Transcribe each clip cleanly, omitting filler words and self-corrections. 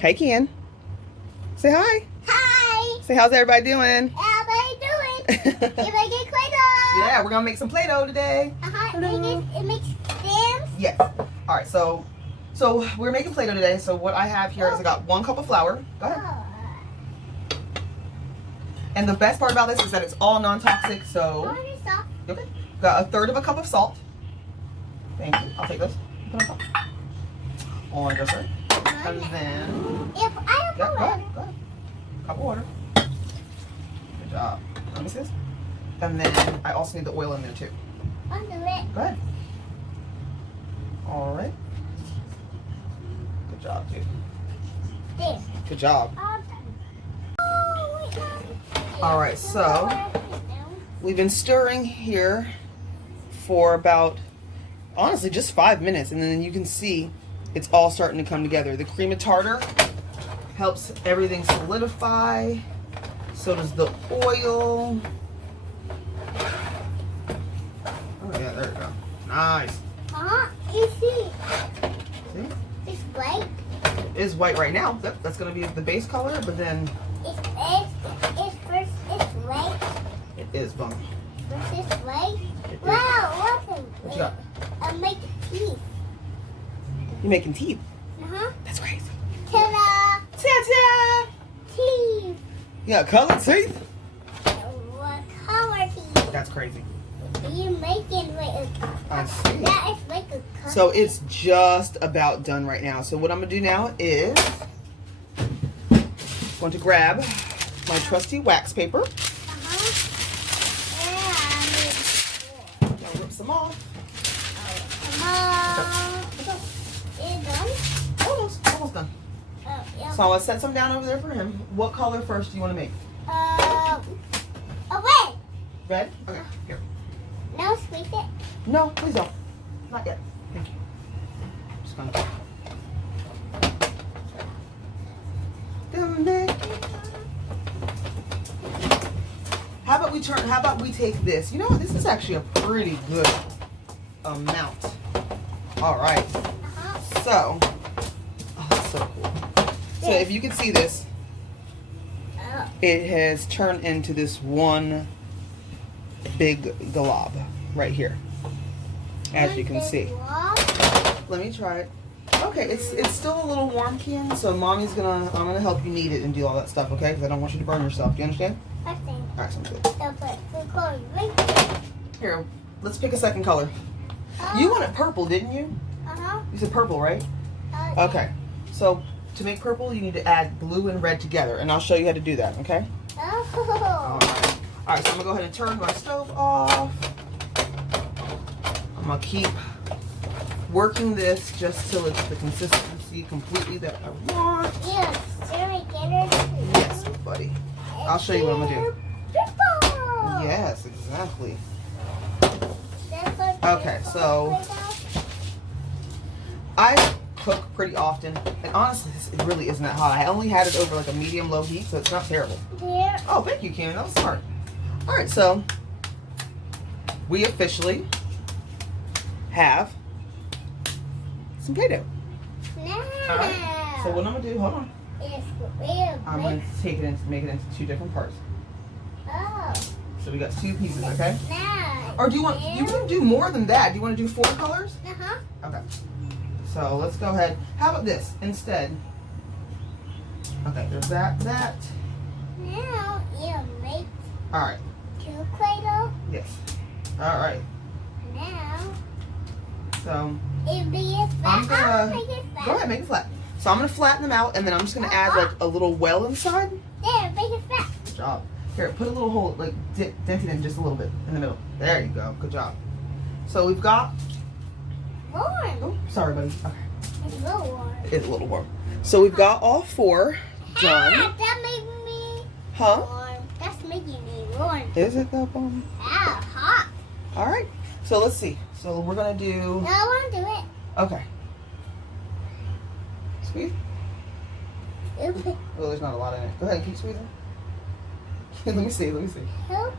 Hey, Ken. Say hi. Hi. Say how's everybody doing? How are you doing? You making Play-Doh? Yeah, we're gonna make some Play-Doh today. It makes stamps. Yes. All right. So we're making Play-Doh today. So what I have here is I got 1 cup of flour. Go ahead. And the best part about this is that it's all non-toxic. So okay. Got 1/3 of a cup of salt. Thank you. I'll take those. Put on top. On dresser. And then If I have go ahead. water. Go ahead. Cup of water. Good job. Let me see this. And then I also need the oil in there too. I'll do it. Go ahead. All right. Good job, dude. There. Good job. All right, so we've been stirring here for about, honestly, just 5 minutes, and then you can see it's all starting to come together. The cream of tartar helps everything solidify. So does the oil. Oh yeah, there we go. Nice. You see? See? It's white. It is white right now. Yep, that's gonna be the base color, but then It's first it's white. it is bum. First it's white. It is. Wow, look. What you got? I make teeth. You're making teeth. Uh-huh. That's crazy. Ta-da! Ta-ta! Teeth. Yeah, colored teeth. What color teeth? That's crazy. You making like I see. that is like a color. So it's just about done right now. So what I'm gonna do now is going to grab my trusty wax paper. And Now rip some off. it's done. Almost done. Oh, yeah. So I'm gonna set some down over there for him. What color first do you want to make? Oh wait. Red? Okay, here. No, squeeze it. No, please don't. Not yet. Thank you. Just gonna. How about we take this? You know what? This is actually a pretty good amount. All right. So, oh, that's so cool. So if you can see this, it has turned into this one big glob right here, as you can see. Let me try it. Okay, it's still a little warm, Ken. So I'm gonna help you knead it and do all that stuff, okay? Because I don't want you to burn yourself. Do you understand? I think. All right, sounds good. So put food color right Here, let's pick a second color. You wanted purple, didn't you? You said purple, right? Okay. So to make purple, you need to add blue and red together, and I'll show you how to do that, okay? Oh. All right, so I'm gonna go ahead and turn my stove off. I'm gonna keep working this just till it's the consistency completely that I want. Yes, Yes, buddy. I'll show you what I'm gonna do. Purple. Yes, exactly. Okay, so I cook pretty often, and honestly, it really isn't that hot. I only had it over like a medium-low heat, so it's not terrible. Here. Oh, thank you, Ken. That was smart. All right, so we officially have some Play-Doh. Now. All right. So what I'm gonna do? Hold on. It's real. I'm gonna make it into 2 different parts. Oh. So we got 2 pieces, okay? Now. Or do you want to do more than that? Do you want to do 4 colors? Okay. So let's go ahead. How about this instead? Okay, there's that. Now you make All right. 2 Play-Doh. Yes. All right. Now So it be a flat. I'm gonna I'll make it flat. go ahead, make it flat. So I'm gonna flatten them out, and then I'm just gonna add like a little well inside. There, make it flat. Good job. Here, put a little hole, like dent it in just a little bit in the middle. There you go. Good job. So we've got. Warm. Oh, sorry, buddy. Okay. It's a little warm. It's a little warm. So we've got all 4 done. That made me Huh? warm. That's making me warm. Is it that warm? Hot. All right. So let's see. So we're gonna do. No, I want to do it. Okay. Squeeze. Oop. Oh, there's not a lot in it. Go ahead and keep squeezing. Let me see. Help.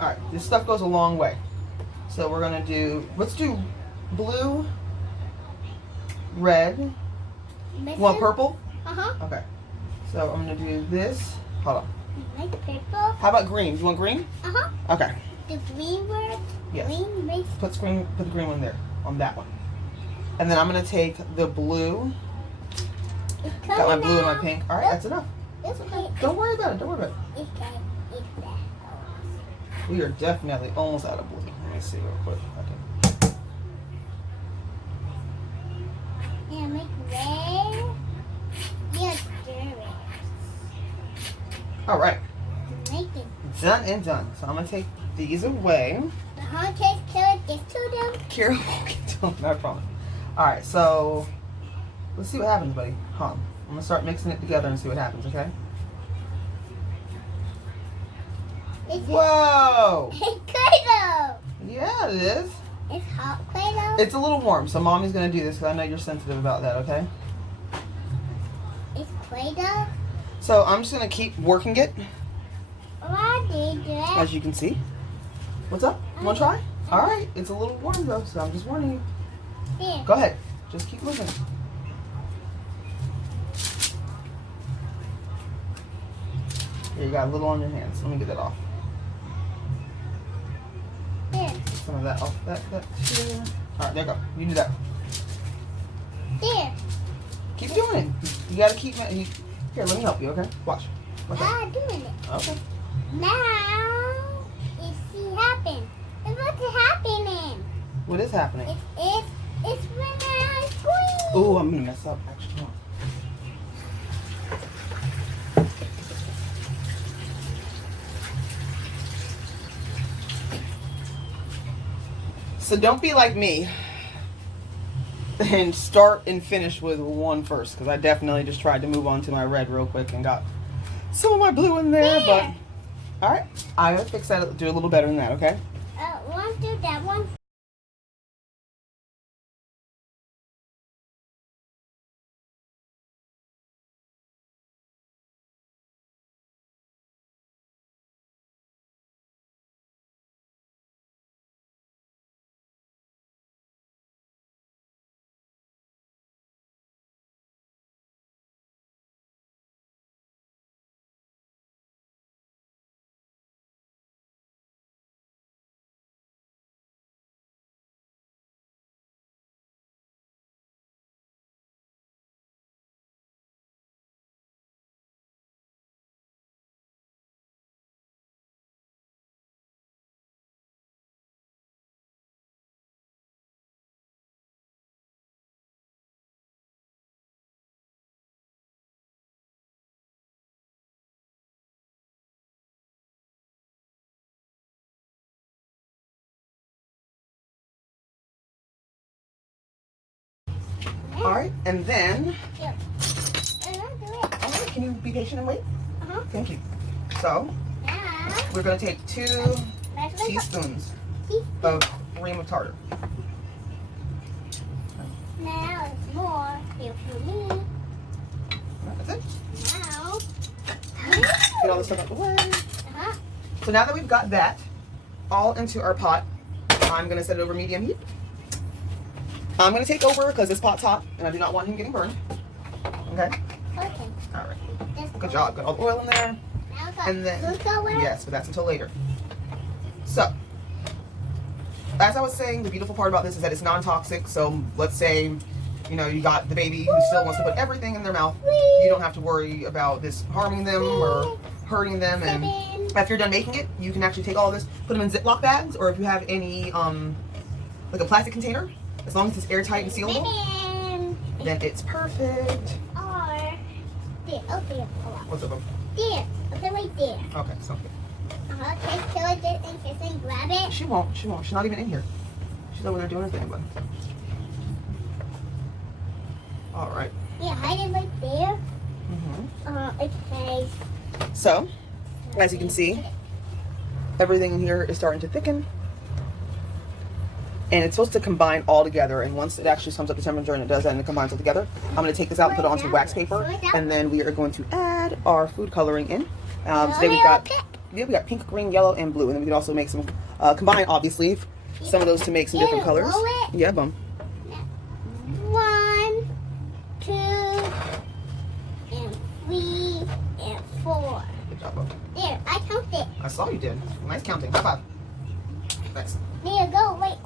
All right, this stuff goes a long way. So we're gonna do, let's do blue, red. You want purple? Okay. So I'm gonna do this. Hold on. Like purple? How about green? Do you want green? Okay. The green word? Yes. Green makes... Put the green one there, on that one. And then I'm gonna take the blue. Got my blue and my pink. All right, that's enough. It's okay. Don't worry about it. Don't worry about it. It's okay. It's that. We are definitely almost out of blue. Let me see real quick. Okay. Yeah, make red. Yeah, do it. All right. Make it. Done and done. So I'm gonna take these away. The hot cake killer gets to them. Carol won't get to them, no problem. All right, so let's see what happens, buddy. I'm gonna start mixing it together and see what happens. Okay. Whoa! It's Play-Doh. Yeah, it is. It's hot Play-Doh. It's a little warm, so Mommy's gonna do this because I know you're sensitive about that. Okay. It's Play-Doh. So I'm just gonna keep working it. Why did you do it? As you can see. What's up? You wanna try? All right. It's a little warm though, so I'm just warning you. There. Go ahead. Just keep moving. Here, you got a little on your hands. Let me get that off. There. Some of that off. That here. All right, there you go. You do that. There. Keep doing it. You gotta keep. Here, let me help you. Okay. Watch. Watch out. I'm doing it. Okay. Now, it see happen. And what's happening? What is happening? It's when I squeeze. Ooh, I'm gonna mess up. Actually, hold on. So don't be like me and start and finish with one first, because I definitely just tried to move on to my red real quick and got some of my blue in there. But all right, I gotta fix that. Do a little better than that. Okay. One, do that one. All right, and then. Yep. And I'll do it. All right, can you be patient and wait? Thank you. So Now, we're gonna take 2 let's look teaspoons up. of cream of tartar. Now it's more here for me. That's it. Now, Get all this stuff out the way. uh-huh. So now that we've got that all into our pot, I'm gonna set it over medium heat. I'm gonna take over because this pot's hot and I do not want him getting burned. Okay? Okay. All right. Let's Good go. job. Got all the oil in there. Now go. And then, Let's go where? yes, but that's until later. So, as I was saying, the beautiful part about this is that it's non-toxic. So let's say, you know, you got the baby who still wants to put everything in their mouth. You don't have to worry about this harming them or hurting them. And after you're done making it, you can actually take all this, put them in Ziploc bags, or if you have any, like a plastic container, as long as it's airtight and sealable, then it's perfect. Or there. Oh, there. What's up? There. Okay, right there. Okay, so Take kill it and kiss and grab it. she won't. She won't. She's not even in here. She's over there doing her thing, bud. All right. Yeah, hide it right there. Okay. So, as you can see, everything in here is starting to thicken. And it's supposed to combine all together. And once it actually comes up to temperature and it does that and it combines all together, I'm going to take this out and put it onto wax paper. And then we are going to add our food coloring in. Today we got pink, green, yellow, and blue. And then we can also make some, combine, obviously. some of those to make some You different colors. roll it? Yeah, bum. 1, 2, and 3, and 4. Good job, bum. There, I counted. I saw you did. Nice counting. High five. Nice. There you go. Wait,